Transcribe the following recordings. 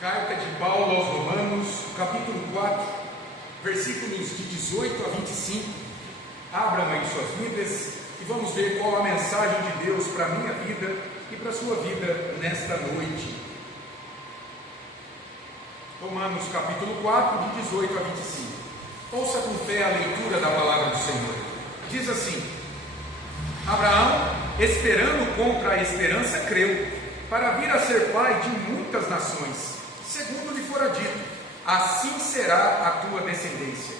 Carta de Paulo aos Romanos, capítulo 4, versículos de 18 a 25. Abram aí suas Bíblias e vamos ver qual a mensagem de Deus para a minha vida e para a sua vida nesta noite. Romanos, capítulo 4, de 18 a 25. Ouça com fé a leitura da palavra do Senhor. Diz assim: Abraão, esperando contra a esperança, creu, para vir a ser pai de muitas nações, segundo lhe fora dito: assim será a tua descendência.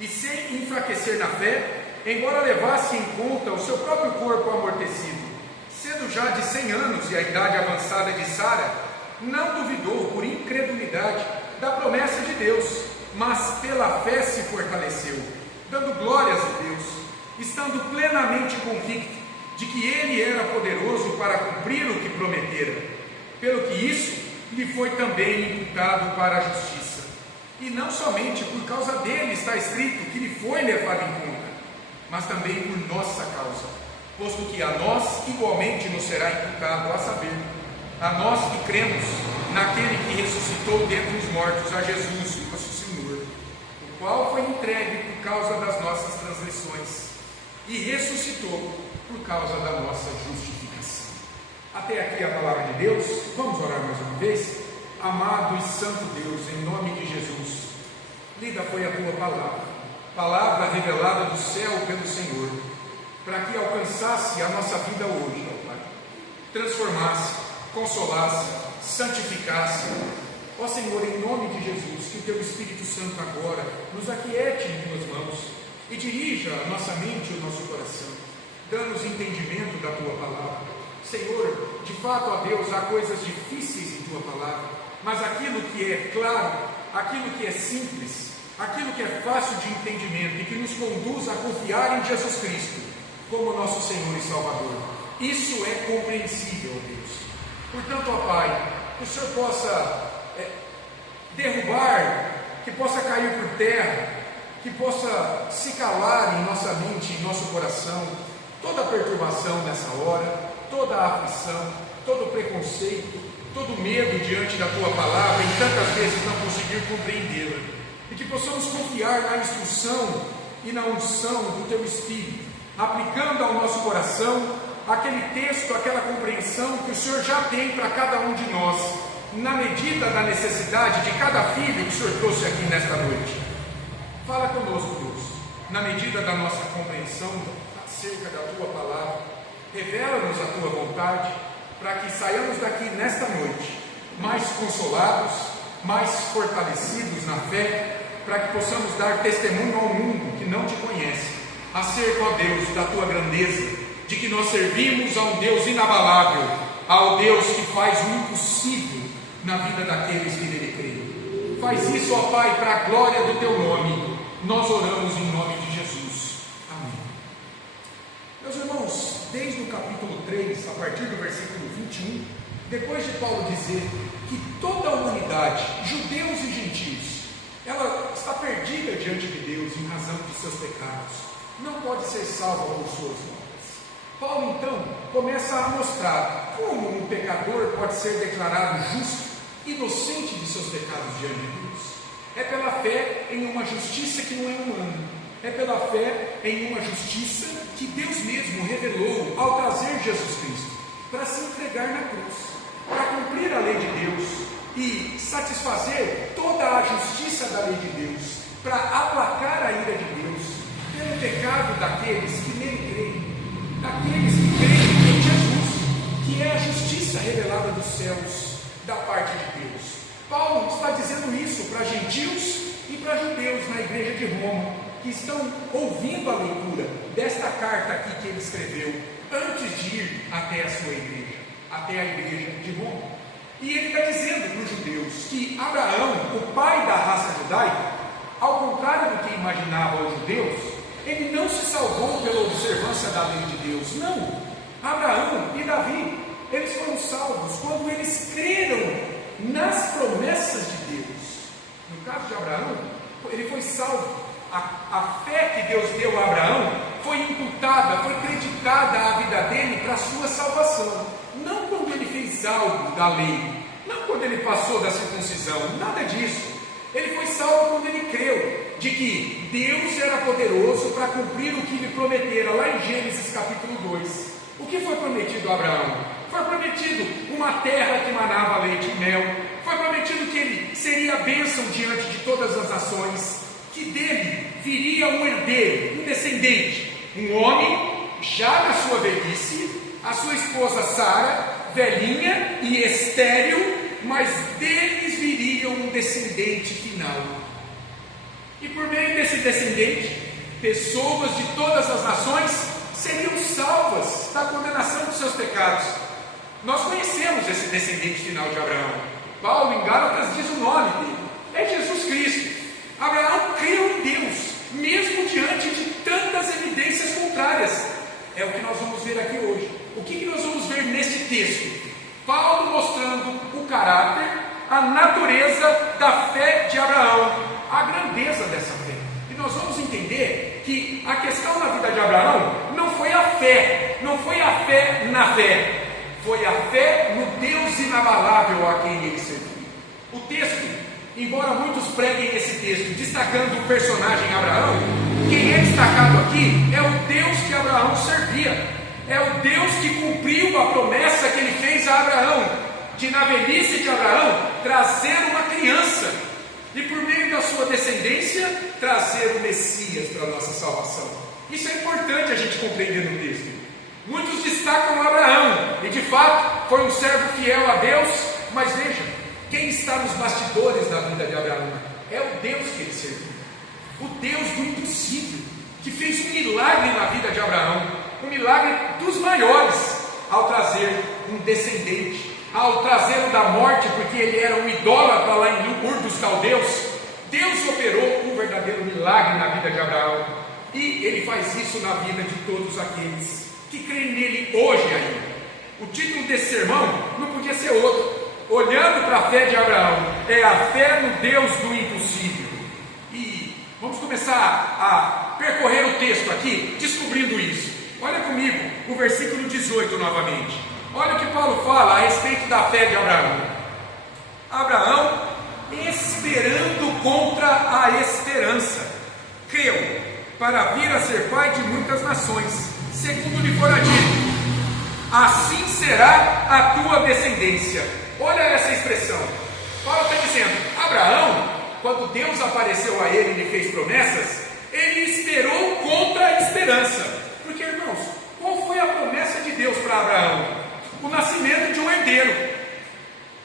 E sem enfraquecer na fé, embora levasse em conta o seu próprio corpo amortecido, sendo já de 100 anos e a idade avançada de Sara, não duvidou por incredulidade da promessa de Deus, mas pela fé se fortaleceu, dando glórias a Deus, estando plenamente convicto de que ele era poderoso para cumprir o que prometera, pelo que isso lhe foi também imputado para a justiça. E não somente por causa dele está escrito que lhe foi levado em conta, mas também por nossa causa, posto que a nós igualmente nos será imputado, a saber, a nós que cremos naquele que ressuscitou dentre os mortos, a Jesus, nosso Senhor, o qual foi entregue por causa das nossas transgressões e ressuscitou por causa da nossa justificação. Até aqui a palavra de Deus. Vamos orar mais uma vez? Amado e santo Deus, em nome de Jesus, lida foi a tua palavra revelada do céu pelo Senhor, para que alcançasse a nossa vida hoje, ó Pai, transformasse, consolasse, santificasse. Ó Senhor, em nome de Jesus, que o teu Espírito Santo agora nos aquiete em tuas mãos e dirija a nossa mente e o nosso coração, dando-nos entendimento da tua palavra. Senhor, de fato, ó Deus, há coisas difíceis em tua palavra, mas aquilo que é claro, aquilo que é simples, aquilo que é fácil de entendimento e que nos conduz a confiar em Jesus Cristo como nosso Senhor e Salvador, isso é compreensível, ó Deus. Portanto, ó Pai, que o Senhor possa derrubar, que possa cair por terra, que possa se calar em nossa mente, em nosso coração, toda a perturbação nessa hora, toda a aflição, todo o preconceito, todo o medo diante da tua palavra e tantas vezes não conseguir compreendê-la, e que possamos confiar na instrução e na unção do teu Espírito, aplicando ao nosso coração aquele texto, aquela compreensão que o Senhor já tem para cada um de nós, na medida da necessidade de cada filho que o Senhor trouxe aqui nesta noite. Fala conosco, Deus, na medida da nossa compreensão acerca da tua palavra. Revela-nos a tua vontade, para que saiamos daqui nesta noite mais consolados, mais fortalecidos na fé, para que possamos dar testemunho ao mundo que não te conhece acerca, ó Deus, da tua grandeza, de que nós servimos a um Deus inabalável, ao Deus que faz o impossível na vida daqueles que nele creem. Faz isso, ó Pai, para a glória do teu nome. Nós oramos em nome de Jesus. Amém. Meus irmãos, desde o capítulo 3, a partir do versículo 21, depois de Paulo dizer que toda a humanidade, judeus e gentios, ela está perdida diante de Deus em razão de seus pecados, não pode ser salva por suas obras. Paulo então começa a mostrar como um pecador pode ser declarado justo, inocente de seus pecados diante de Deus. É pela fé em uma justiça que não é humana, é pela fé em uma justiça que Deus mesmo revelou ao trazer Jesus Cristo, para se entregar na cruz, para cumprir a lei de Deus e satisfazer toda a justiça da lei de Deus, para aplacar a ira de Deus pelo pecado daqueles que nele creem, daqueles que creem em Jesus, que é a justiça revelada dos céus, da parte de Deus. Paulo está dizendo isso para gentios e para judeus na igreja de Roma, que estão ouvindo a leitura desta carta aqui que ele escreveu, antes de ir até a sua igreja, até a igreja de Roma. E ele está dizendo para os judeus que Abraão, o pai da raça judaica, ao contrário do que imaginavam os judeus, ele não se salvou pela observância da lei de Deus. Não. Abraão e Davi, eles foram salvos quando eles creram nas promessas de Deus. No caso de Abraão, ele foi salvo. A fé que Deus deu a Abraão foi imputada, foi creditada à vida dele para a sua salvação. Não quando ele fez algo da lei, não quando quando ele passou da circuncisão, nada disso. Ele foi salvo quando ele creu de que Deus era poderoso para cumprir o que lhe prometera, lá em Gênesis capítulo 2. O que foi prometido a Abraão? Foi prometido uma terra que manava leite e mel. Foi prometido que ele seria bênção diante de todas as nações, que dele viria um herdeiro, um descendente, um homem já na sua velhice, a sua esposa Sara, velhinha e estéril, mas deles viria um descendente final. E por meio desse descendente, pessoas de todas as nações seriam salvas da condenação dos seus pecados. Nós conhecemos esse descendente final de Abraão. Paulo em Gálatas diz o nome dele, é Jesus Cristo. Abraão creu em Deus, mesmo diante de tantas evidências contrárias. É o que nós vamos ver aqui hoje. O que nós vamos ver neste texto? Paulo mostrando o caráter, a natureza da fé de Abraão, a grandeza dessa fé. E nós vamos entender que a questão na vida de Abraão não foi a fé, não foi a fé na fé, foi a fé no Deus inabalável a quem ele servia. O texto, embora muitos preguem esse texto destacando o personagem Abraão, quem é destacado aqui é o Deus que Abraão servia. É o Deus que cumpriu a promessa que ele fez a Abraão, de na velhice de Abraão trazer uma criança, e por meio da sua descendência trazer o Messias para a nossa salvação. Isso é importante a gente compreender no texto. Muitos destacam Abraão, e de fato foi um servo fiel a Deus, mas veja, quem está nos bastidores da vida de Abraão é o Deus que ele serviu, o Deus do impossível, que fez um milagre na vida de Abraão, um milagre dos maiores, ao trazer um descendente, ao trazê-lo da morte, porque ele era um idólatra lá em Ur dos Caldeus. Deus operou um verdadeiro milagre na vida de Abraão, e ele faz isso na vida de todos aqueles que creem nele hoje ainda. O título desse sermão não podia ser outro, olhando para a fé de Abraão, é a fé no Deus do impossível. E vamos começar a percorrer o texto aqui, descobrindo isso. Olha comigo o versículo 18 novamente. Olha o que Paulo fala a respeito da fé de Abraão. Abraão, esperando contra a esperança, creu para vir a ser pai de muitas nações, segundo lhe fora dito: assim será a tua descendência. Olha essa expressão. Paulo está dizendo, Abraão, quando Deus apareceu a ele e lhe fez promessas, ele esperou contra a esperança. Porque, irmãos, qual foi a promessa de Deus para Abraão? O nascimento de um herdeiro.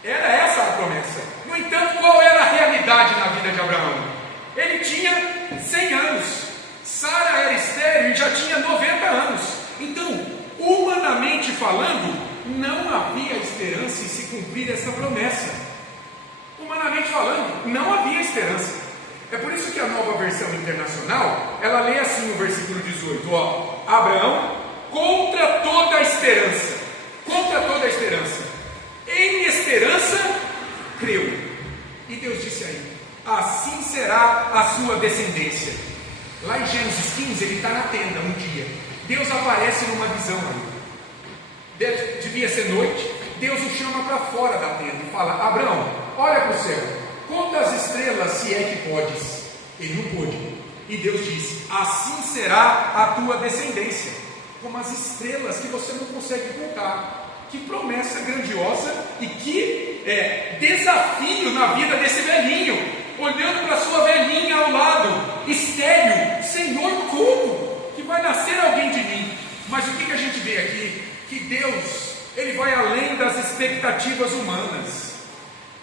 Era essa a promessa. No entanto, qual era a realidade na vida de Abraão? Ele tinha 100 anos. Sara era estéril e já tinha 90 anos. Então, humanamente falando, não havia esperança em se cumprir essa promessa. Humanamente falando, não havia esperança. É por isso que a Nova Versão Internacional, ela lê assim no versículo 18, Abraão, contra toda a esperança, em esperança, creu. E Deus disse aí, assim será a sua descendência. Lá em Gênesis 15, ele está na tenda um dia, Deus aparece numa visão aí, devia ser noite, Deus o chama para fora da tenda e fala, Abraão, olha para o céu, conta as estrelas se é que podes. Ele não pôde. E Deus disse, assim será a tua descendência, como as estrelas que você não consegue contar. Que promessa grandiosa e que desafio na vida desse velhinho, olhando para sua velhinha ao lado, estéril. Senhor, como que vai nascer alguém de mim? Mas o que a gente vê aqui? Que Deus, ele vai além das expectativas humanas.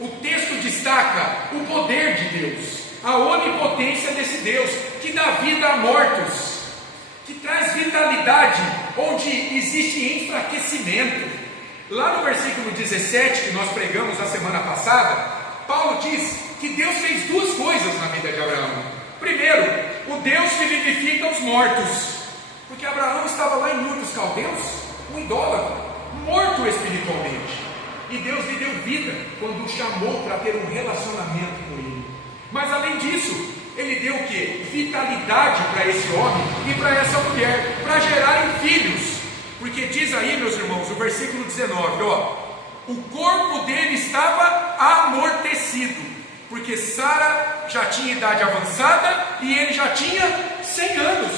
O texto destaca o poder de Deus, a onipotência desse Deus, que dá vida a mortos, que traz vitalidade onde existe enfraquecimento. Lá no versículo 17, que nós pregamos na semana passada, Paulo diz que Deus fez duas coisas na vida de Abraão. Primeiro, o Deus que vivifica os mortos, porque Abraão estava lá em Ur dos Caldeus, um idólatra, morto espiritualmente. E Deus lhe deu vida quando o chamou para ter um relacionamento com ele. Mas além disso, ele deu o que? Vitalidade para esse homem e para essa mulher, para gerarem filhos. Porque diz aí, meus irmãos, o versículo 19, o corpo dele estava amortecido, porque Sara já tinha idade avançada e ele já tinha 100 anos.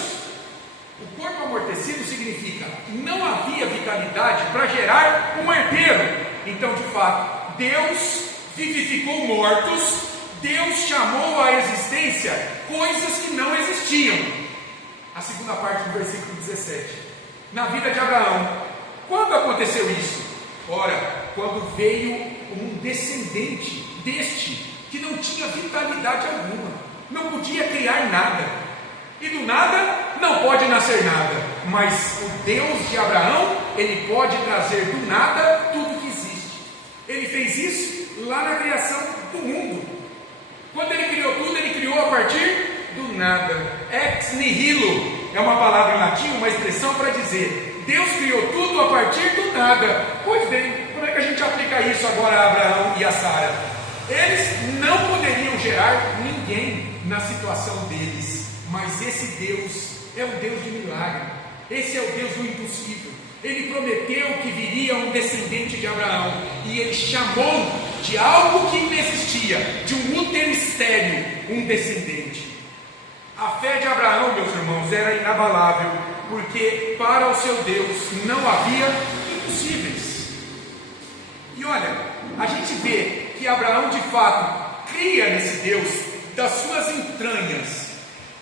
O corpo amortecido significa não havia vitalidade para gerar um herdeiro. Então, de fato, Deus vivificou mortos, Deus chamou à existência coisas que não existiam. A segunda parte do versículo 17. Na vida de Abraão, quando aconteceu isso? Ora, quando veio um descendente deste, que não tinha vitalidade alguma, não podia criar nada, e do nada não pode nascer nada, mas o Deus de Abraão, ele pode trazer do nada tudo que existe. Ele fez isso lá na criação do mundo. Quando ele criou tudo, ele criou a partir do nada. Ex nihilo é uma palavra em latim, uma expressão para dizer Deus criou tudo a partir do nada. Pois bem, como é que a gente aplica isso agora a Abraão e a Sara? Eles não poderiam gerar ninguém na situação deles, mas esse Deus é um Deus de milagre, esse é o Deus do impossível. Ele prometeu que viria um descendente de Abraão, e ele chamou de algo que inexistia, de um útero estéril, um descendente. A fé de Abraão, meus irmãos, era inabalável, porque para o seu Deus não havia impossíveis. E olha, a gente vê que Abraão de fato cria nesse Deus das suas entranhas.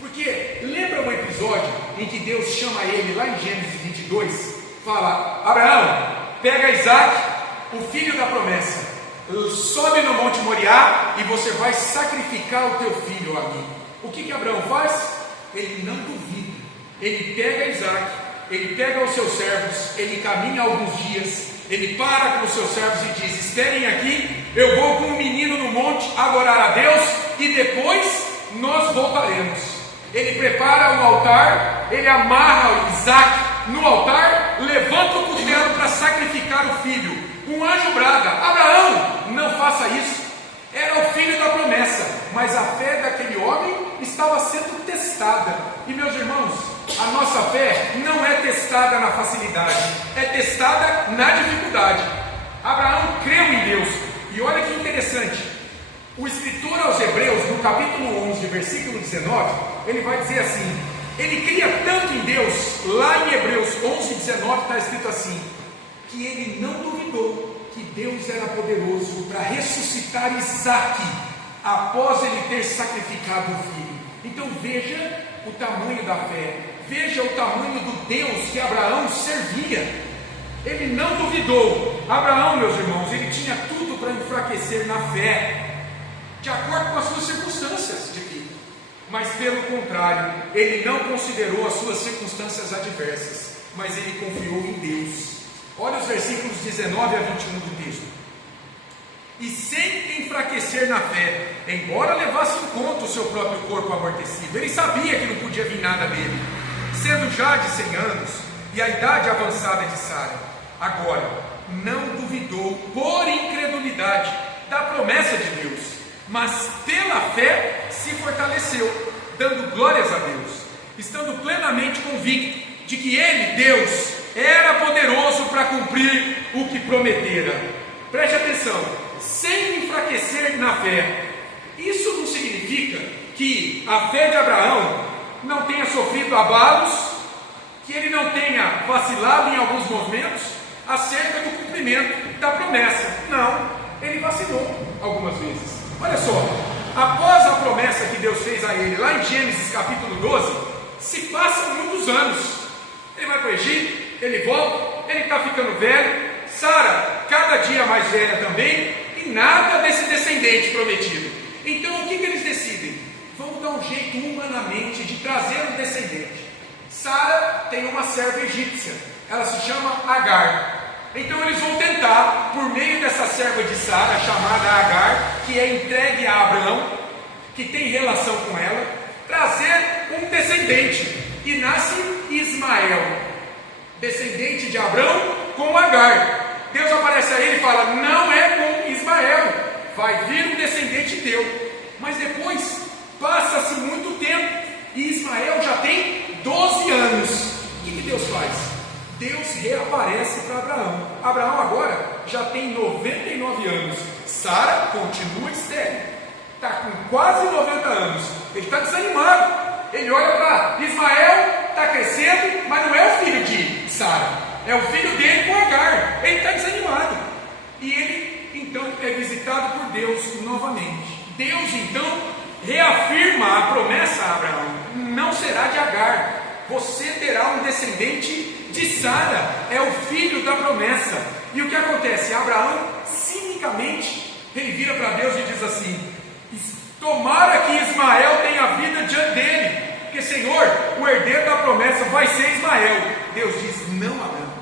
Porque lembra um episódio em que Deus chama ele lá em Gênesis 22, fala: Abraão, pega Isaac, o filho da promessa, sobe no Monte Moriá e você vai sacrificar o teu filho a mim. O que Abraão faz? Ele não duvida, ele pega Isaac, ele pega os seus servos, ele caminha alguns dias, ele para com os seus servos e diz: esperem aqui, eu vou com o menino no monte adorar a Deus e depois nós voltaremos. Ele prepara um altar, ele amarra Isaac no altar, levanta o cutelo para sacrificar o filho. Um anjo brada: Abraão, não faça isso. Era o filho da promessa, mas a fé daquele homem estava sendo testada. E meus irmãos, a nossa fé não é testada na facilidade, é testada na dificuldade. Abraão creu em Deus, e olha que interessante, o escritor aos Hebreus, no capítulo 11, versículo 19, ele vai dizer assim: ele cria tanto em Deus, lá em Hebreus 11, 19 está escrito assim, que ele não duvidou que Deus era poderoso para ressuscitar Isaac, após ele ter sacrificado o filho. Então veja o tamanho da fé, veja o tamanho do Deus que Abraão servia. Ele não duvidou. Abraão, meus irmãos, ele tinha tudo para enfraquecer na fé, de acordo com as suas circunstâncias de vida, mas pelo contrário, ele não considerou as suas circunstâncias adversas, mas ele confiou em Deus. Olha os versículos 19 a 21 do texto. E sem enfraquecer na fé, embora levasse em conta o seu próprio corpo amortecido, ele sabia que não podia vir nada dele, sendo já de 100 anos e a idade avançada de Sara. Agora, não duvidou por incredulidade da promessa de Deus, mas pela fé se fortaleceu, dando glórias a Deus, estando plenamente convicto de que ele, Deus, era poderoso para cumprir o que prometera. Preste atenção, sem enfraquecer na fé. Isso não significa que a fé de Abraão não tenha sofrido abalos, que ele não tenha vacilado em alguns momentos acerca do cumprimento da promessa. Não, ele vacilou algumas vezes. Olha só, após a promessa que Deus fez a ele, lá em Gênesis capítulo 12, se passam muitos anos. Ele vai para o Egito, ele volta, ele está ficando velho, Sara cada dia mais velha também, e nada desse descendente prometido. Então o que eles decidem? Vamos dar um jeito humanamente de trazer um descendente. Sara tem uma serva egípcia, ela se chama Agar. Então eles vão tentar, por meio dessa serva de Sara, chamada Agar, que é entregue a Abraão, que tem relação com ela, trazer um descendente, e nasce Ismael, descendente de Abraão com Agar. Deus aparece a ele e fala: não é com Ismael, vai vir um descendente teu. Mas depois passa-se muito tempo e Ismael já tem 12 anos. O que Deus faz? Deus reaparece para Abraão. Abraão agora já tem 99 anos, Sara continua estéril, está com quase 90 anos, ele está desanimado. Ele olha para Ismael, está crescendo, mas não é o filho de Sara, é o filho dele com Agar. Ele está desanimado, e ele então é visitado por Deus novamente. Deus então reafirma a promessa a Abraão: não será de Agar, você terá um descendente de Sara, é o filho da promessa. E o que acontece? Abraão cinicamente ele vira para Deus e diz assim: tomara que Ismael tenha vida diante dele, porque Senhor, o herdeiro da promessa vai ser Ismael. Deus diz: não, Abraão,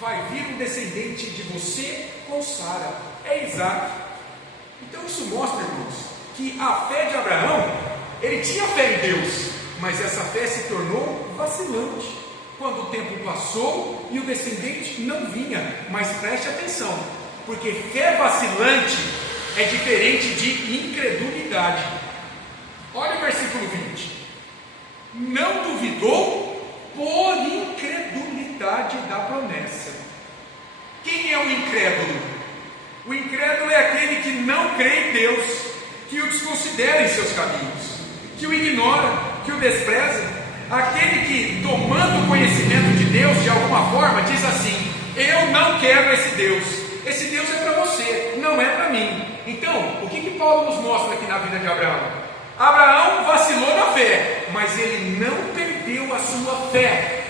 vai vir um descendente de você com Sara, é Isaac. Então isso mostra, irmãos, que a fé de Abraão, ele tinha fé em Deus, mas essa fé se tornou vacilante quando o tempo passou e o descendente não vinha. Mas preste atenção, porque fé vacilante é diferente de incredulidade. Olha o versículo 20: não duvidou por incredulidade da promessa. Quem é o incrédulo? O incrédulo é aquele que não crê em Deus, que o desconsidera em seus caminhos, que o ignora, que o despreza. Aquele que, tomando conhecimento de Deus de alguma forma, diz assim: eu não quero esse Deus é para você, não é para mim. Então, o que Paulo nos mostra aqui na vida de Abraão? Abraão vacilou na fé, mas ele não perdeu a sua fé.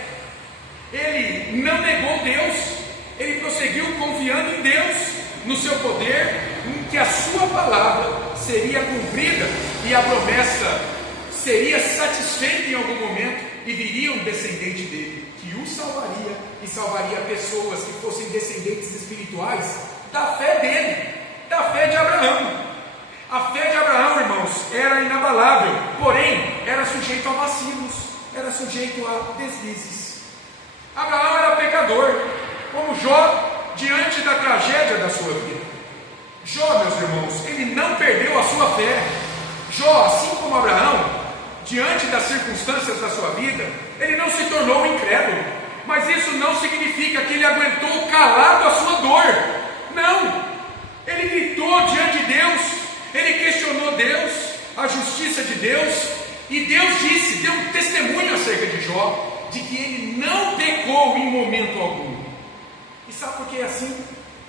Ele não negou Deus, ele prosseguiu confiando em Deus, no seu poder, em que a sua palavra seria cumprida e a promessa seria satisfeita em algum momento, e viria um descendente dele que o salvaria, e salvaria pessoas que fossem descendentes espirituais da fé dele, da fé de Abraão. A fé de Abraão, irmãos, era inabalável, porém era sujeito a vacilos, era sujeito a deslizes. Abraão era pecador, como Jó, diante da tragédia da sua vida. Jó, meus irmãos, ele não perdeu a sua fé. Jó, assim como Abraão, diante das circunstâncias da sua vida, ele não se tornou incrédulo, mas isso não significa que ele aguentou calado a sua dor. Não, ele gritou diante de Deus, ele questionou Deus, a justiça de Deus, e Deus deu um testemunho acerca de Jó, de que ele não pecou em momento algum. E sabe por que é assim?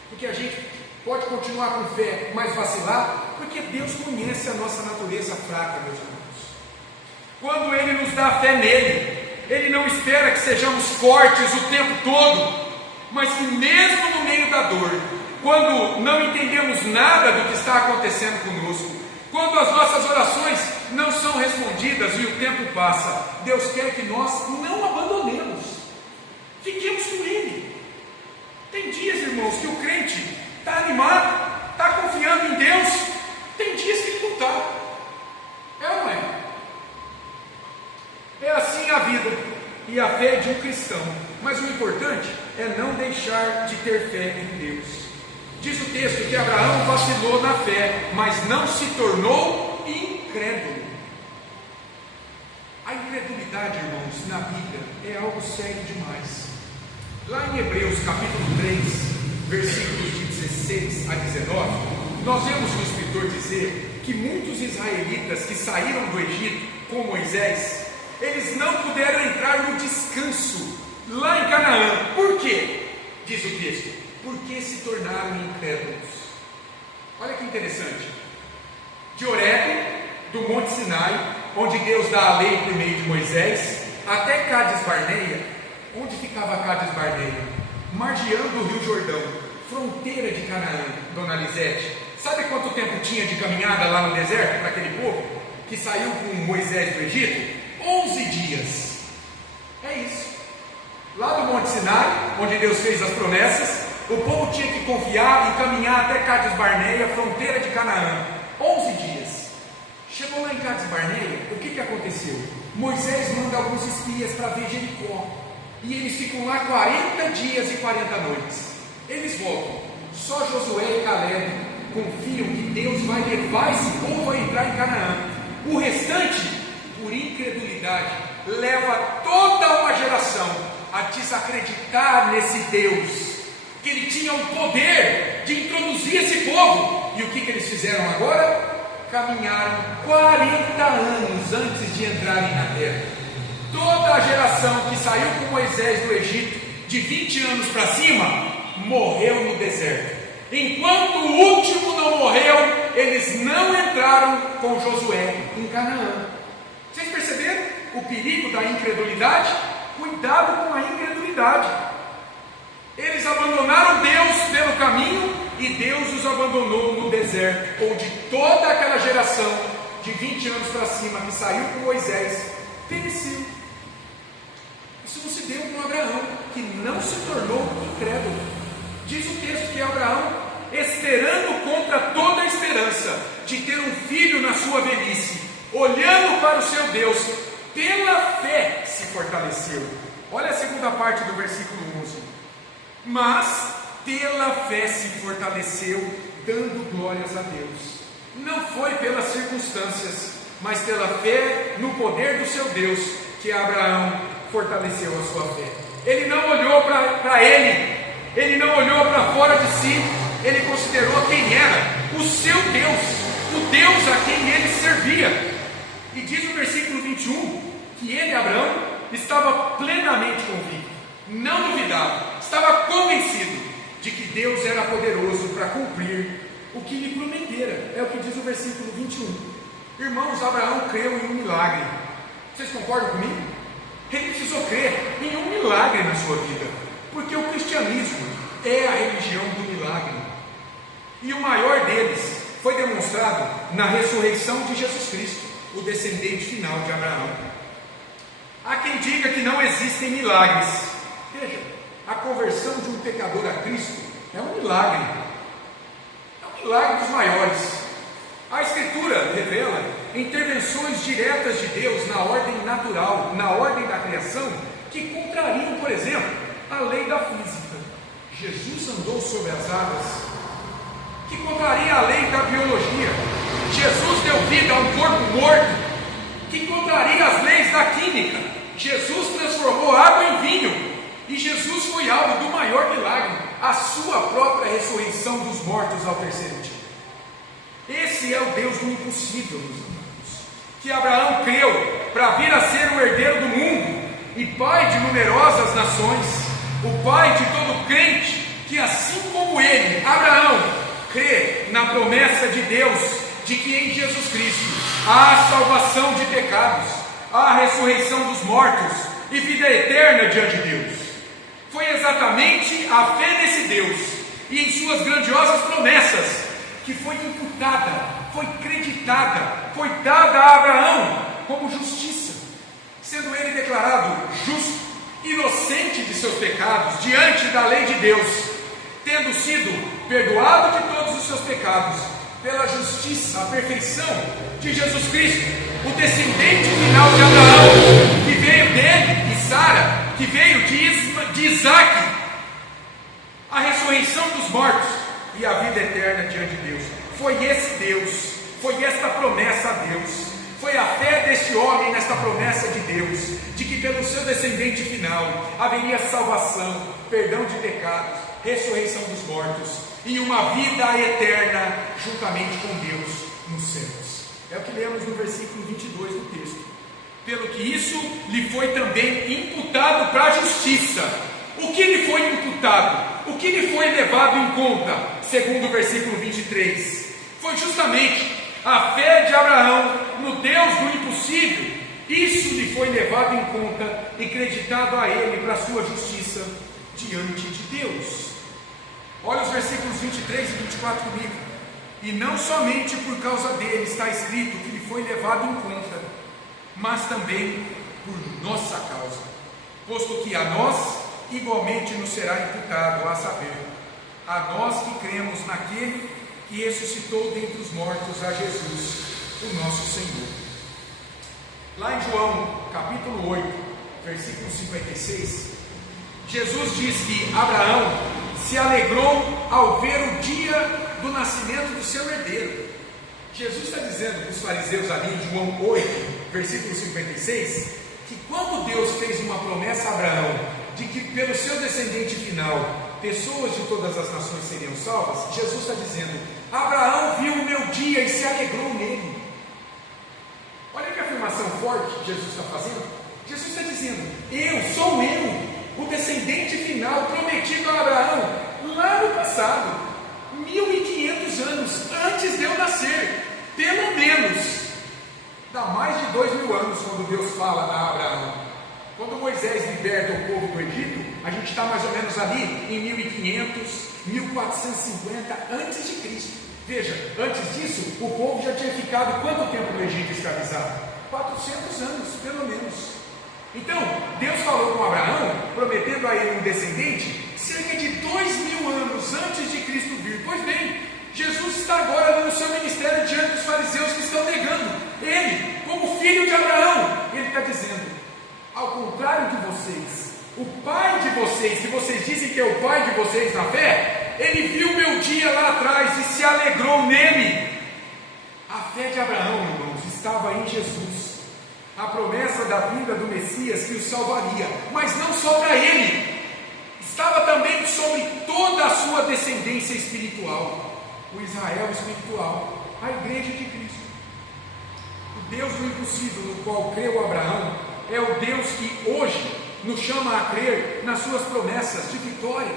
Porque a gente pode continuar com fé, mas vacilar, porque Deus conhece a nossa natureza fraca, meus irmãos. Quando Ele nos dá fé nele, Ele não espera que sejamos fortes o tempo todo, mas que mesmo no meio da dor, quando não entendemos nada do que está acontecendo conosco, quando as nossas orações não são respondidas e o tempo passa, Deus quer que nós não abandonemos, fiquemos com Ele. Tem dias, irmãos, que o crente está animado, está confiando em Deus, tem dias que ele não está. É ou não é? É assim a vida e a fé de um cristão. Mas o importante é não deixar de ter fé em Deus. Diz o texto que Abraão vacilou na fé, mas não se tornou incrédulo. A incredulidade, irmãos, na Bíblia é algo sério demais. Lá em Hebreus capítulo 3, versículos de 16 a 19, nós vemos o escritor dizer que muitos israelitas que saíram do Egito com Moisés, eles não puderam entrar no descanso lá em Canaã. Por quê? Diz o texto: porque se tornaram incrédulos. Olha que interessante. De Horebe, do Monte Sinai, onde Deus dá a lei por meio de Moisés, até Cádiz Barneia. Onde ficava Cádiz Barneia? Margeando o Rio Jordão, fronteira de Canaã. Dona Lisete, sabe quanto tempo tinha de caminhada lá no deserto para aquele povo que saiu com Moisés do Egito? 11 dias. É isso. Lá do Monte Sinai, onde Deus fez as promessas, o povo tinha que confiar e caminhar até Cádiz Barneia, fronteira de Canaã. 11 dias. Chegou lá em Cádiz Barneia, o que aconteceu? Moisés manda alguns espias para ver Jericó, e eles ficam lá 40 dias e 40 noites. Eles voltam. Só Josué e Caleb confiam que Deus vai levar esse povo a entrar em Canaã. O restante, por incredulidade, leva toda uma geração a desacreditar nesse Deus, que ele tinha o poder de introduzir esse povo E o que eles fizeram agora? Caminharam 40 anos antes de entrarem na terra. Toda a geração que saiu com Moisés do Egito, de 20 anos para cima, morreu no deserto. Enquanto o último não morreu, eles não entraram com Josué em Canaã. Vocês perceberam o perigo da incredulidade? Cuidado com a incredulidade. Eles abandonaram Deus pelo caminho e Deus os abandonou no deserto, onde toda aquela geração de 20 anos para cima que saiu com Moisés pereceu. Isso não se deu com Abraão, que não se tornou incrédulo. Diz o texto que Abraão, esperando contra toda a esperança de ter um filho na sua velhice, olhando para o seu Deus, pela fé se fortaleceu. Olha a segunda parte do versículo 11. Mas pela fé se fortaleceu, dando glórias a Deus. Não foi pelas circunstâncias, mas pela fé no poder do seu Deus, que Abraão fortaleceu a sua fé. Ele não olhou para ele não olhou para fora de si, ele considerou quem era o seu Deus, o Deus a quem ele servia. E diz no versículo 21 que ele, Abraão, estava plenamente convicto, não duvidava, estava convencido de que Deus era poderoso para cumprir o que lhe prometera. É o que diz o versículo 21. Irmãos, Abraão creu em um milagre. Vocês concordam comigo? Ele precisou crer em um milagre na sua vida, porque o cristianismo é a religião do milagre, e o maior deles foi demonstrado na ressurreição de Jesus Cristo, o descendente final de Abraão. Há quem diga que não existem milagres. Veja, a conversão de um pecador a Cristo é um milagre, é um milagre dos maiores. A Escritura revela intervenções diretas de Deus na ordem natural, na ordem da criação, que contrariam, por exemplo, a lei da física. Jesus andou sobre as águas, que contraria a lei da biologia. Jesus deu vida a um corpo morto, que contraria as leis da química. Jesus transformou água em vinho, e Jesus foi alvo do maior milagre, a sua própria ressurreição dos mortos ao terceiro dia. Esse é o Deus do impossível, meus irmãos, que Abraão creu para vir a ser o herdeiro do mundo e pai de numerosas nações, o pai de todo crente, que assim como ele, Abraão, crê na promessa de Deus de que em Jesus Cristo há salvação de pecados, há ressurreição dos mortos e vida eterna diante de Deus. Foi exatamente a fé nesse Deus e em suas grandiosas promessas que foi imputada, foi creditada, foi dada a Abraão como justiça, sendo ele declarado justo, inocente de seus pecados diante da lei de Deus, tendo sido perdoado de todos os seus pecados pela justiça, a perfeição de Jesus Cristo, o descendente final de Abraão, que veio dele, e Sara, que veio de Isaac, a ressurreição dos mortos e a vida eterna diante de Deus. Foi esse Deus, foi esta promessa a Deus, foi a fé deste homem nesta promessa de Deus, de que pelo seu descendente final haveria salvação, perdão de pecados, ressurreição dos mortos e uma vida eterna juntamente com Deus nos céus. É o que lemos no versículo 22 do texto. Pelo que isso lhe foi também imputado para a justiça. O que lhe foi imputado? O que lhe foi levado em conta? Segundo o versículo 23, foi justamente a fé de Abraão no Deus do impossível. Isso lhe foi levado em conta e creditado a ele para a sua justiça diante de Deus. Olha os versículos 23 e 24 comigo. E não somente por causa dele está escrito que lhe foi levado em conta, mas também por nossa causa, posto que a nós igualmente nos será imputado, a saber, a nós que cremos naquele que ressuscitou dentre os mortos, a Jesus, o nosso Senhor. Lá em João, capítulo 8, versículo 56, Jesus diz que Abraão se alegrou ao ver o dia do nascimento do seu herdeiro. Jesus está dizendo para os fariseus ali em João 8, versículo 56, que quando Deus fez uma promessa a Abraão, de que pelo seu descendente final pessoas de todas as nações seriam salvas, Jesus está dizendo: Abraão viu o meu dia e se alegrou nele. Olha que afirmação forte que Jesus está fazendo. Jesus está dizendo: sou eu, o descendente final prometido a Abraão, lá no passado, 1500 anos antes de eu nascer, pelo menos. Dá mais de 2000 anos quando Deus fala a Abraão. Quando Moisés liberta o povo do Egito, a gente está mais ou menos ali em 1500, 1450 antes de Cristo. Veja, antes disso, o povo já tinha ficado quanto tempo no Egito escravizado? 400 anos, pelo menos. Então, Deus falou com Abraão, prometendo a ele um descendente, cerca de 2000 anos antes de Cristo vir. Pois bem, Jesus está agora no seu ministério diante dos fariseus que estão negando ele como filho de Abraão. Ele está dizendo: ao contrário de vocês, o pai de vocês, que vocês dizem que é o pai de vocês na fé, ele viu meu dia lá atrás e se alegrou nele. A fé de Abraão, irmãos, estava em Jesus, a promessa da vinda do Messias que o salvaria, mas não só para ele, estava também sobre toda a sua descendência espiritual, o Israel espiritual, a igreja de Cristo. O Deus do impossível no qual creu Abraão é o Deus que hoje nos chama a crer nas suas promessas de vitória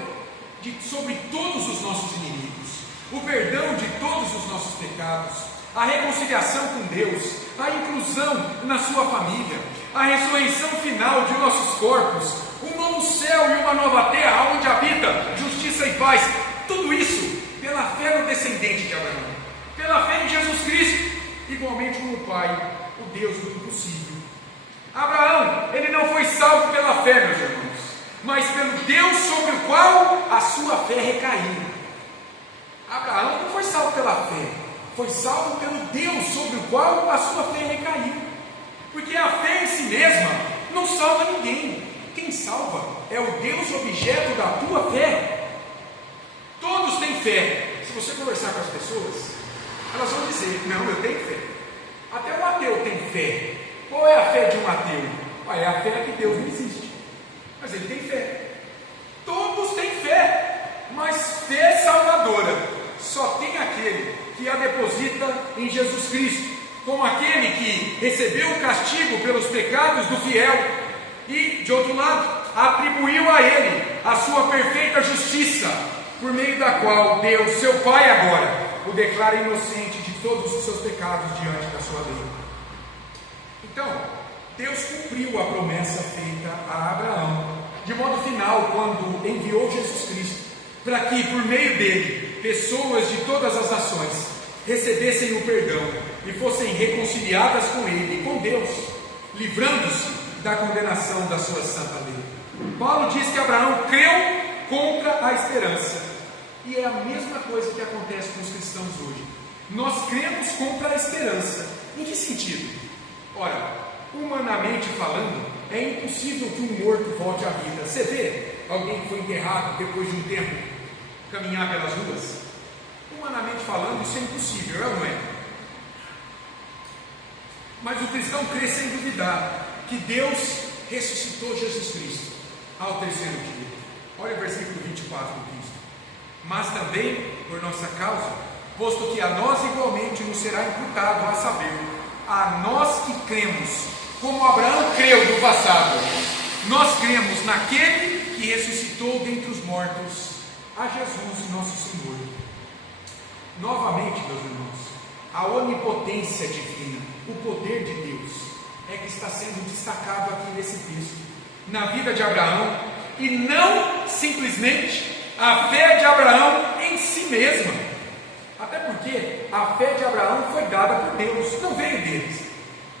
sobre todos os nossos inimigos, o perdão de todos os nossos pecados, a reconciliação com Deus, a inclusão na sua família, a ressurreição final de nossos corpos, um novo céu e uma nova terra onde habita justiça e paz. Tudo isso pela fé no descendente de Abraão, pela fé em Jesus Cristo, igualmente como o Pai, o Deus do impossível. Abraão, ele não foi salvo pela fé, meus irmãos, mas pelo Deus sobre o qual a sua fé recaiu. Abraão não foi salvo pela fé, foi salvo pelo Deus sobre o qual a sua fé recaiu. Porque a fé em si mesma não salva ninguém. Quem salva é o Deus objeto da tua fé. Todos têm fé. Se você conversar com as pessoas, elas vão dizer: não, eu tenho fé. Até o ateu tem fé. Qual é a fé de um ateu? É a fé que Deus não existe, mas ele tem fé. Todos têm fé, mas fé salvadora só tem aquele que a deposita em Jesus Cristo, como aquele que recebeu o castigo pelos pecados do fiel e, de outro lado, atribuiu a ele a sua perfeita justiça, por meio da qual Deus, seu Pai, agora o declara inocente de todos os seus pecados diante da sua lei. Então, Deus cumpriu a promessa feita a Abraão, de modo final, quando enviou Jesus Cristo, para que, por meio dele, pessoas de todas as nações recebessem o perdão e fossem reconciliadas com ele, com Deus, livrando-se da condenação da sua santa lei. Paulo diz que Abraão creu contra a esperança, e é a mesma coisa que acontece com os cristãos hoje. Nós cremos contra a esperança. Em que sentido? Ora, humanamente falando, é impossível que um morto volte à vida. Você vê alguém que foi enterrado depois de um tempo caminhar pelas ruas? Humanamente falando, isso é impossível, é ou não é? Mas o cristão crê sem duvidar que Deus ressuscitou Jesus Cristo ao terceiro dia. Olha o versículo 24 do texto. Mas também por nossa causa, posto que a nós igualmente nos será imputado, a saber, a nós que cremos, como Abraão creu no passado, nós cremos naquele que ressuscitou dentre os mortos, a Jesus nosso Senhor. Novamente, meus irmãos, a onipotência divina, o poder de Deus, é que está sendo destacado aqui nesse texto, na vida de Abraão, e não simplesmente a fé de Abraão em si mesma. Até porque a fé de Abraão foi dada por Deus, não veio deles.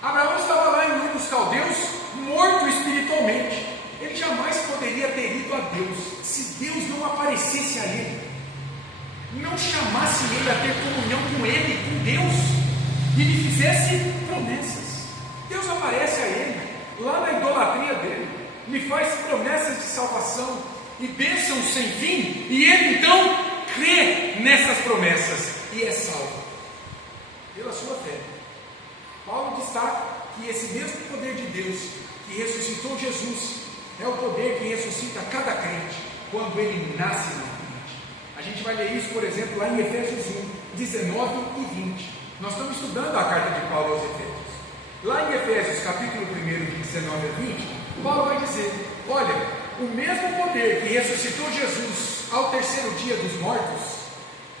Abraão estava lá em Ur dos Caldeus, morto espiritualmente. Ele jamais poderia ter ido a Deus se Deus não aparecesse a ele, não chamasse ele a ter comunhão com ele, com Deus, e lhe fizesse promessas. Deus aparece a ele, lá na idolatria dele, lhe faz promessas de salvação e bênçãos sem fim, e ele então crê nessas promessas e é salvo pela sua fé. Paulo destaca que esse mesmo poder de Deus que ressuscitou Jesus é o poder que ressuscita cada crente, quando ele nasce novamente. A gente vai ler isso, por exemplo, lá em Efésios 1, 19 e 20. Nós estamos estudando a carta de Paulo aos Efésios. Lá em Efésios, capítulo 1, de 19 a 20, Paulo vai dizer: olha, o mesmo poder que ressuscitou Jesus ao terceiro dia dos mortos,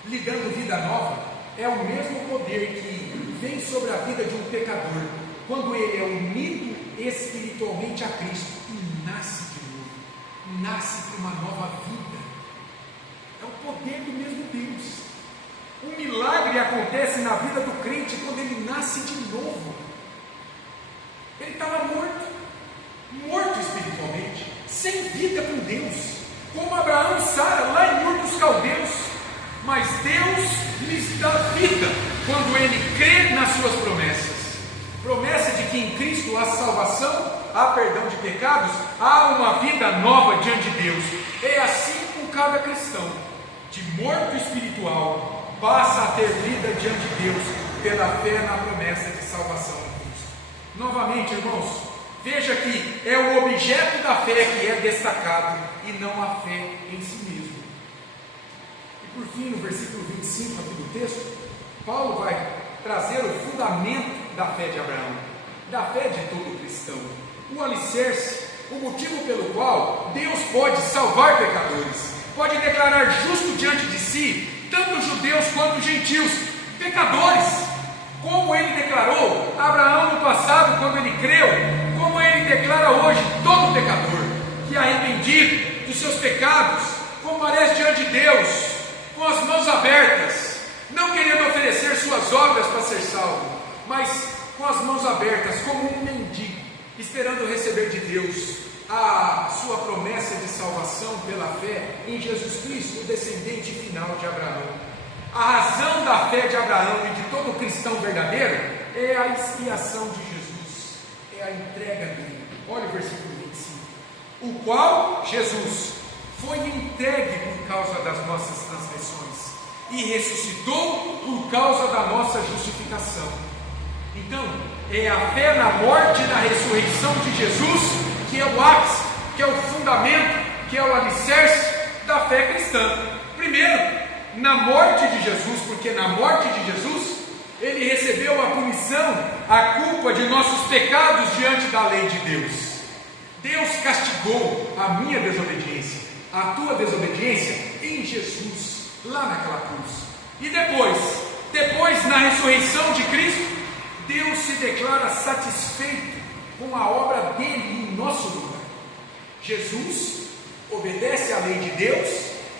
lhe dando vida nova, é o mesmo poder que vem sobre a vida de um pecador, quando ele é unido espiritualmente a Cristo e nasce de novo, nasce para uma nova vida. É o poder do mesmo Deus. Um milagre acontece na vida do crente quando ele nasce de novo. Ele estava morto espiritualmente, sem vida com Deus, como Abraão e Sara lá em Ur dos Caldeus. Mas Deus lhes dá vida quando ele crê nas suas promessas. Promessa de que em Cristo há salvação, há perdão de pecados, há uma vida nova diante de Deus. É assim com cada cristão, de morto espiritual, passa a ter vida diante de Deus, pela fé na promessa de salvação em Cristo. Novamente, irmãos, veja que é o objeto da fé que é destacado, e não a fé em si mesmo. E por fim, no versículo 25 aqui do texto, Paulo vai trazer o fundamento da fé de Abraão, da fé de todo cristão, o alicerce, o motivo pelo qual Deus pode salvar pecadores, pode declarar justo diante de si tanto judeus quanto gentios, pecadores, como ele declarou a Abraão no passado quando ele creu, como ele declara hoje todo pecador que é arrependido dos seus pecados, comparece diante de Deus com as mãos abertas, não querendo oferecer suas obras para ser salvo, mas com as mãos abertas, como um mendigo, esperando receber de Deus a sua promessa de salvação pela fé em Jesus Cristo, o descendente final de Abraão. A razão da fé de Abraão e de todo cristão verdadeiro é a expiação de Jesus, é a entrega dele. Olha o versículo 25: o qual, Jesus, foi entregue por causa das nossas transgressões e ressuscitou por causa da nossa justificação. Então, é a fé na morte e na ressurreição de Jesus que é o ápice, que é o fundamento, que é o alicerce da fé cristã. Primeiro, na morte de Jesus, porque na morte de Jesus ele recebeu a punição, a culpa de nossos pecados diante da lei de Deus. Deus castigou a minha desobediência, a tua desobediência em Jesus, lá naquela cruz. E depois na ressurreição de Cristo, Deus se declara satisfeito com a obra dele em nosso lugar. Jesus obedece à lei de Deus,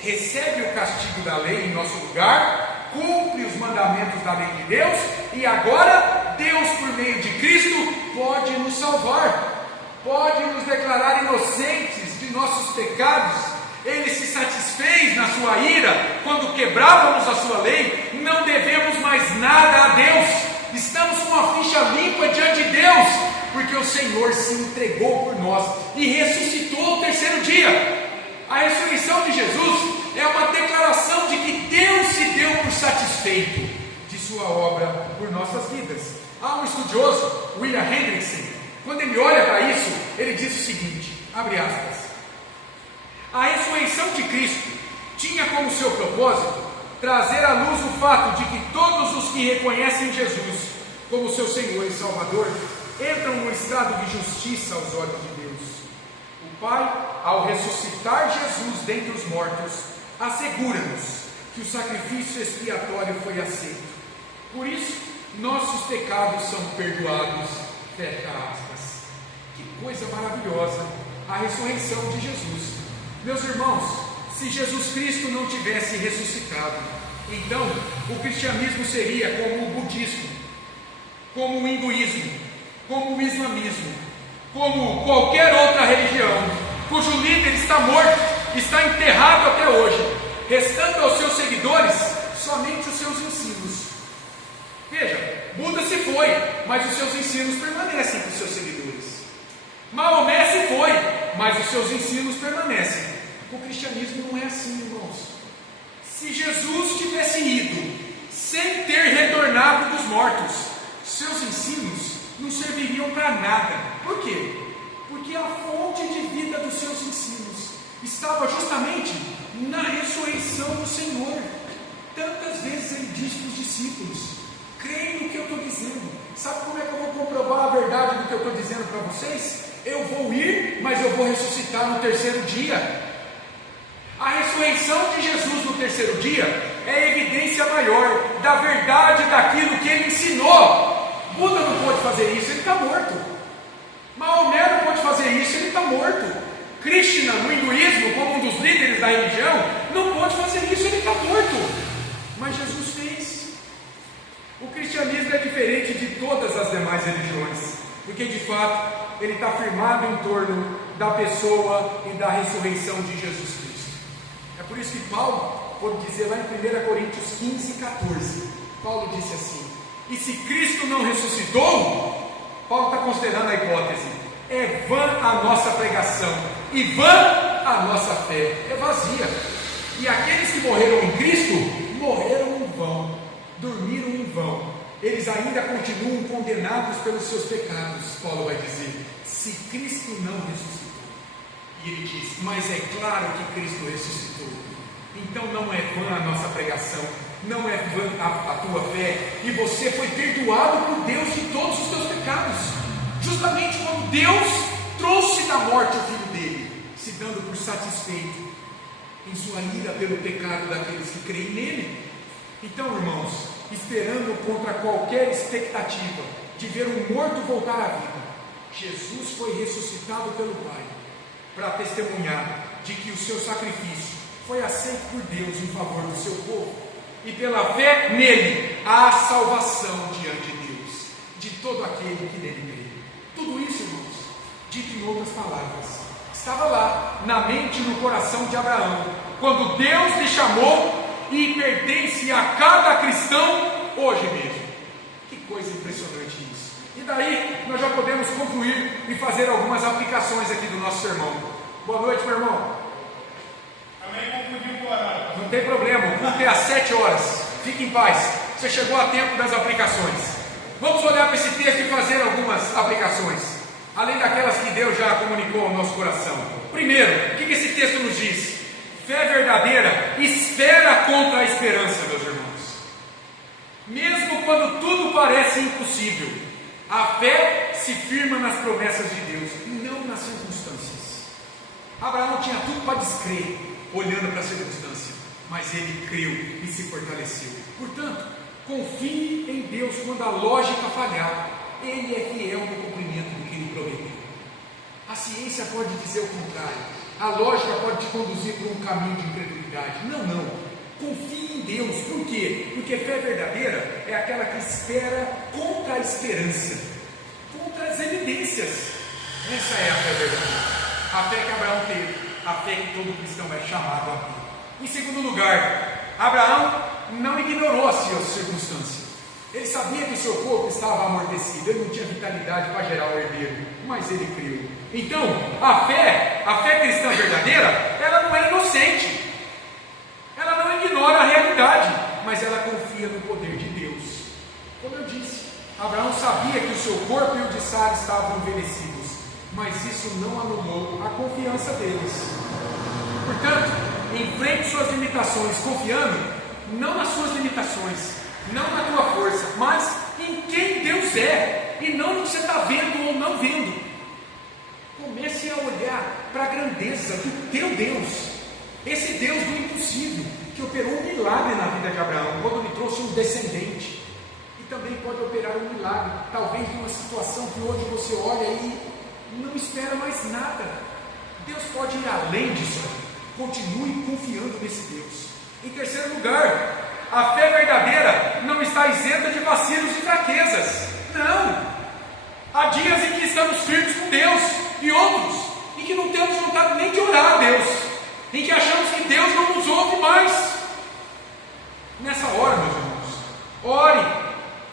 recebe o castigo da lei em nosso lugar, cumpre os mandamentos da lei de Deus, e agora Deus, por meio de Cristo, pode nos salvar, pode nos declarar inocentes de nossos pecados. Ele se satisfez na sua ira quando quebrávamos a sua lei. Não devemos mais nada a Deus, estamos com a ficha limpa diante de Deus, porque o Senhor se entregou por nós e ressuscitou ao terceiro dia. A ressurreição de Jesus é uma declaração de que Deus se deu por satisfeito de sua obra por nossas vidas. Há um estudioso, William Hendrickson, quando ele olha para isso, ele diz o seguinte, abre aspas: a ressurreição de Cristo tinha como seu propósito trazer à luz o fato de que todos os que reconhecem Jesus como seu Senhor e Salvador entram no estado de justiça aos olhos de Deus. O Pai, ao ressuscitar Jesus dentre os mortos, assegura-nos que o sacrifício expiatório foi aceito. Por isso, nossos pecados são perdoados. Fecha aspas. Que coisa maravilhosa a ressurreição de Jesus. Meus irmãos, se Jesus Cristo não tivesse ressuscitado, então o cristianismo seria como o budismo, como o hinduísmo, como o islamismo, como qualquer outra religião, cujo líder está morto, está enterrado até hoje, restando aos seus seguidores somente os seus ensinos. Veja, Buda se foi, mas os seus ensinos permanecem com os seus seguidores. Maomé se foi, mas os seus ensinos permanecem. O cristianismo não é assim, irmãos. Se Jesus tivesse ido sem ter retornado dos mortos, seus ensinos não serviriam para nada. Por quê? Porque a fonte de vida dos seus ensinos estava justamente na ressurreição do Senhor. Tantas vezes ele disse para os discípulos: creem no que eu estou dizendo. Sabe como é que eu vou comprovar a verdade do que eu estou dizendo para vocês? Eu vou ir, mas eu vou ressuscitar no terceiro dia. A ressurreição de Jesus no terceiro dia é a evidência maior da verdade daquilo que ele ensinou. Buda não pode fazer isso, ele está morto. Maomé não pode fazer isso, ele está morto. Krishna, no hinduísmo, como um dos líderes da religião, não pode fazer isso, ele está morto. Mas Jesus fez. O cristianismo é diferente de todas as demais religiões, porque de fato ele está firmado em torno da pessoa e da ressurreição de Jesus Cristo. É por isso que Paulo pode dizer lá em 1 Coríntios 15, 14, Paulo disse assim: e se Cristo não ressuscitou, Paulo está considerando a hipótese, é vã a nossa pregação, e vã a nossa fé, é vazia. E aqueles que morreram em Cristo, morreram em vão, dormiram em vão, eles ainda continuam condenados pelos seus pecados. Paulo vai dizer, se Cristo não ressuscitou. E ele diz, mas é claro que Cristo ressuscitou. Então não é vã a nossa pregação, não é vã a tua fé, e você foi perdoado por Deus de todos os teus pecados, justamente quando Deus trouxe da morte o Filho dele, se dando por satisfeito em sua ira pelo pecado daqueles que creem nele. Então, irmãos, esperando contra qualquer expectativa de ver um morto voltar à vida, Jesus foi ressuscitado pelo Pai, para testemunhar de que o seu sacrifício foi aceito por Deus em favor do seu povo, e pela fé nele há salvação diante de Deus, de todo aquele que nele crê. Tudo isso, irmãos, dito em outras palavras, estava lá na mente e no coração de Abraão, quando Deus lhe chamou, e pertence a cada cristão hoje mesmo. Que coisa impressionante isso. E daí nós já podemos concluir e fazer algumas aplicações aqui do nosso sermão. Boa noite, meu irmão. Também confundiu com o horário. Não tem problema, o culto é às 7 horas. Fique em paz, você chegou a tempo das aplicações. Vamos olhar para esse texto e fazer algumas aplicações, além daquelas que Deus já comunicou ao nosso coração. Primeiro, o que esse texto nos diz? Fé verdadeira espera contra a esperança, meus irmãos. Mesmo quando tudo parece impossível, a fé se firma nas promessas de Deus, e não nas circunstâncias. Abraão tinha tudo para descrer, olhando para a circunstância, mas ele creu e se fortaleceu. Portanto, confie em Deus quando a lógica falhar. Ele é fiel no cumprimento do que ele prometeu. A ciência pode dizer o contrário. A lógica pode te conduzir por um caminho de incredulidade. Não. Confie em Deus. Por quê? Porque fé verdadeira é aquela que espera contra a esperança, contra as evidências. Essa é a fé verdadeira. A fé que Abraão teve, a fé que todo cristão é chamado a ter. Em segundo lugar, Abraão não ignorou as suas circunstâncias. Ele sabia que o seu corpo estava amortecido, ele não tinha vitalidade para gerar o herdeiro, mas ele creu. Então, a fé cristã verdadeira, ela não é inocente, ela não ignora a realidade, mas ela confia no poder de Deus. Como eu disse, Abraão sabia que o seu corpo e o de Sara estavam envelhecidos, mas isso não anulou a confiança deles. Portanto, enfrente suas limitações, confiando não nas suas limitações, não na tua força, mas em quem Deus é, e não no que você está vendo ou não vendo. Comece a olhar para a grandeza do teu Deus, esse Deus do impossível, que operou um milagre na vida de Abraão, quando lhe trouxe um descendente, e também pode operar um milagre, talvez numa situação que hoje você olha e não espera mais nada. Deus pode ir além disso. Continue confiando nesse Deus. Em terceiro lugar, a fé verdadeira não está isenta de vacilos e fraquezas. Não! Há dias em que estamos firmes com Deus, e outros em que não temos vontade nem de orar a Deus, em que achamos que Deus não nos ouve mais. Nessa hora, meus irmãos, ore,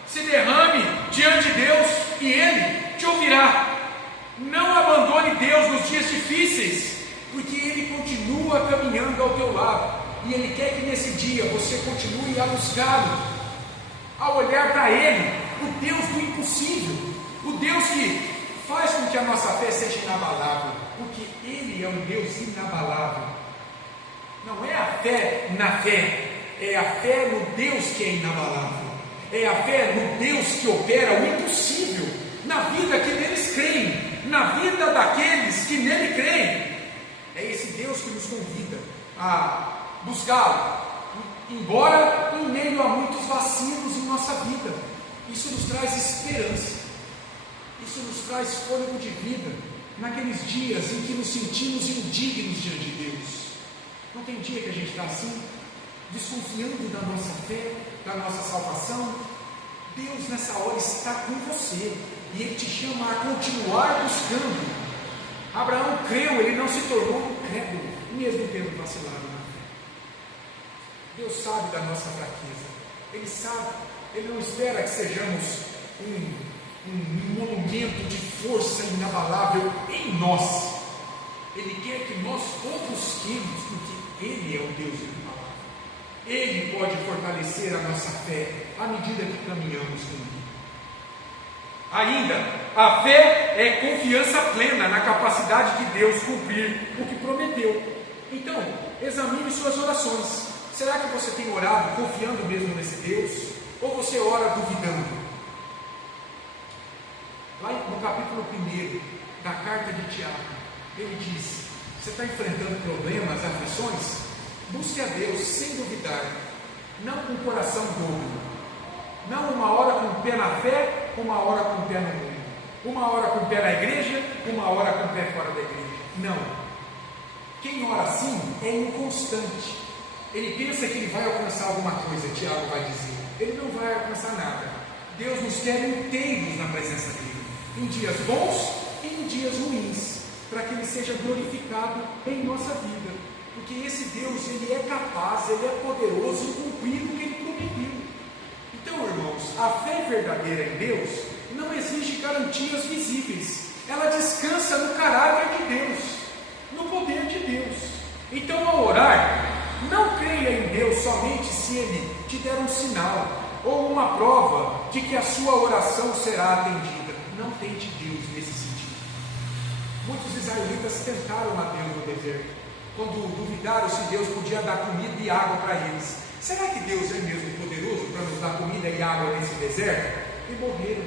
se derrame diante de Deus, e Ele te ouvirá. Não abandone Deus nos dias difíceis, porque Ele continua caminhando ao teu lado, e Ele quer que nesse dia você continue a buscá-lo, a olhar para Ele, o Deus do impossível, o Deus que faz com que a nossa fé seja inabalável, porque Ele é um Deus inabalável. Não é a fé na fé, é a fé no Deus que é inabalável, é a fé no Deus que opera o impossível na vida que neles creem, na vida daqueles que nele creem. É esse Deus que nos convida a buscá-lo, embora em meio a muitos vacilos em nossa vida. Isso nos traz esperança, isso nos traz fôlego de vida naqueles dias em que nos sentimos indignos diante de Deus. Não tem dia que a gente está assim, desconfiando da nossa fé, da nossa salvação. Deus nessa hora está com você e Ele te chama a continuar buscando. Abraão creu, ele não se tornou incrédulo, mesmo tendo vacilado na fé. Deus sabe da nossa fraqueza, Ele sabe, Ele não espera que sejamos um monumento de força inabalável em nós. Ele quer que nós o busquemos, porque Ele é o Deus inabalável. Ele pode fortalecer a nossa fé à medida que caminhamos com Ele. Ainda, a fé é confiança plena na capacidade de Deus cumprir o que prometeu. Então, examine suas orações. Será que você tem orado confiando mesmo nesse Deus? Ou você ora duvidando? Lá no capítulo 1 da carta de Tiago, ele diz: você está enfrentando problemas, aflições? Busque a Deus sem duvidar, não com o coração dúbio. Não uma hora com o pé na fé, uma hora com o pé no mundo, uma hora com o pé na igreja, uma hora com o pé fora da igreja. Não. Quem ora assim é inconstante. Ele pensa que ele vai alcançar alguma coisa. Tiago vai dizer: ele não vai alcançar nada. Deus nos quer inteiros na presença dele, em dias bons e em dias ruins, para que ele seja glorificado em nossa vida, porque esse Deus, ele é capaz, ele é poderoso em cumprir o que ele prometeu. Então, irmãos, a fé verdadeira em Deus não exige garantias visíveis, ela descansa no caráter de Deus, no poder de Deus. Então, ao orar, não creia em Deus somente se Ele te der um sinal ou uma prova de que a sua oração será atendida. Não tente Deus nesse sentido. Muitos israelitas tentaram a Deus no deserto, quando duvidaram se Deus podia dar comida e água para eles. Será que Deus é mesmo poderoso para nos dar comida e água nesse deserto? E morreram.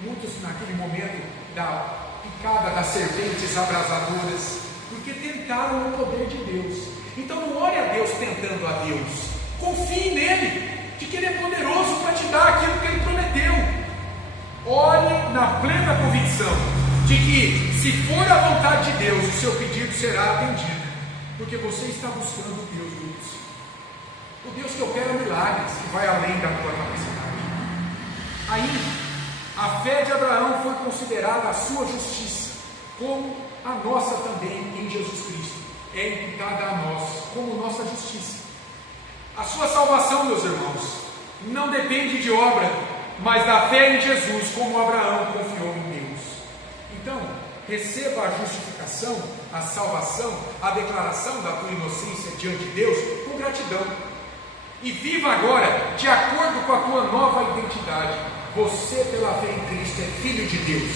Muitos naquele momento da picada das serpentes abrasadoras, porque tentaram o poder de Deus. Então não ore a Deus tentando a Deus. Confie nele, de que Ele é poderoso para te dar aquilo que Ele prometeu. Ore na plena convicção de que, se for a vontade de Deus, o seu pedido será atendido, porque você está buscando o Deus do impossível. O Deus que opera milagres, que vai além da tua capacidade. Ainda, a fé de Abraão foi considerada a sua justiça, como a nossa também em Jesus Cristo é imputada a nós, como nossa justiça. A sua salvação, meus irmãos, não depende de obra, mas da fé em Jesus, como Abraão confiou em Deus. Então, receba a justificação, a salvação, a declaração da tua inocência diante de Deus com gratidão. E viva agora de acordo com a tua nova identidade. Você, pela fé em Cristo, é filho de Deus.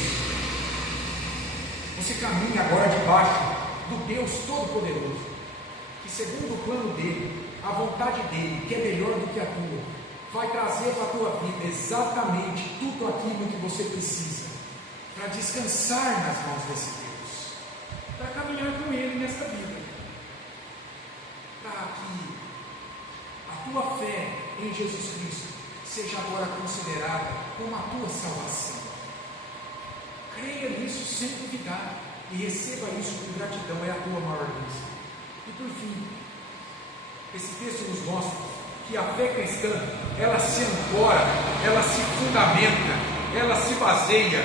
Você caminha agora debaixo do Deus Todo-Poderoso, que segundo o plano dele, a vontade dele, que é melhor do que a tua, vai trazer para a tua vida exatamente tudo aquilo que você precisa para descansar nas mãos desse Deus, para caminhar com Ele nesta vida, para que a tua fé em Jesus Cristo seja agora considerada como a tua salvação. Creia nisso sem duvidar e receba isso com gratidão, é a tua maior bênção. E por fim, esse texto nos mostra que a fé cristã, ela se ancora, ela se fundamenta, ela se baseia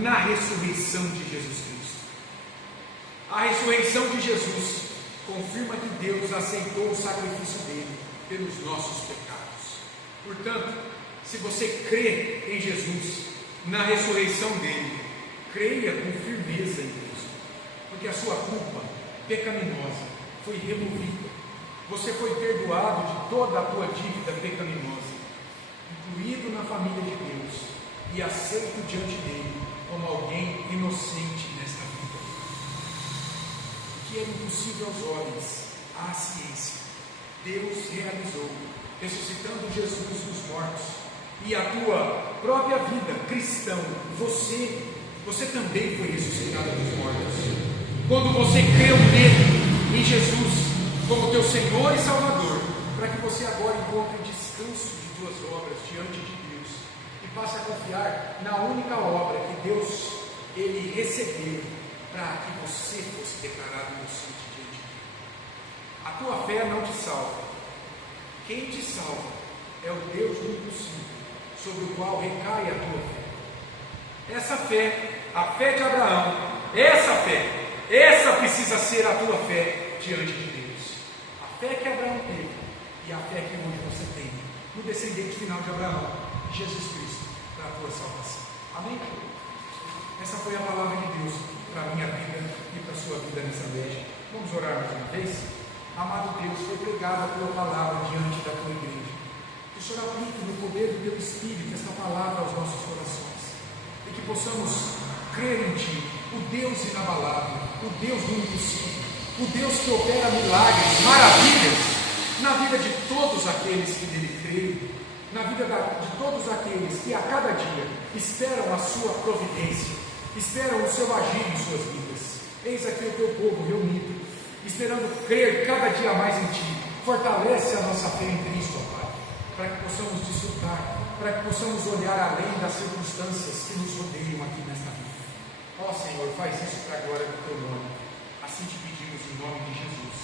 na ressurreição de Jesus Cristo. A ressurreição de Jesus confirma que Deus aceitou o sacrifício dele pelos nossos pecados. Portanto, se você crê em Jesus, na ressurreição dele, creia com firmeza em Deus, porque a sua culpa pecaminosa foi removida. Você foi perdoado de toda a tua dívida pecaminosa, incluído na família de Deus e aceito diante dele como alguém inocente nesta vida. O que era impossível aos homens, à ciência, Deus realizou, ressuscitando Jesus dos mortos. E a tua própria vida, cristão, você também foi ressuscitado dos mortos. Quando você creu nele, em Jesus, como teu Senhor e Salvador, para que você agora encontre descanso de tuas obras diante de Deus e passe a confiar na única obra que Deus ele recebeu para que você fosse declarado inocente diante de Deus. A tua fé não te salva. Quem te salva é o Deus do impossível, sobre o qual recai a tua fé. Essa fé, a fé de Abraão, essa precisa ser a tua fé diante de Deus. A fé que Abraão teve e a fé que hoje você tem no descendente final de Abraão, Jesus Cristo, para a tua salvação. Amém? Essa foi a palavra de Deus para a minha vida e para a sua vida nessa noite. Vamos orar mais uma vez? Amado Deus, foi pregada a tua palavra diante da tua igreja. Que o Senhor aplique no poder do teu Espírito esta palavra aos nossos corações. E que possamos crer em Ti, o Deus inabalável, o Deus do impossível, o Deus que opera milagres, maravilhas, na vida de todos aqueles que nele creem, na vida de todos aqueles que a cada dia esperam a sua providência, esperam o seu agir em suas vidas. Eis aqui o teu povo reunido, esperando crer cada dia mais em Ti. Fortalece a nossa fé em Cristo, ó Pai, para que possamos desfrutar, para que possamos olhar além das circunstâncias que nos rodeiam aqui nesta vida. Ó Senhor, faz isso para a glória do Teu nome. Assim te pedimos em nome de Jesus.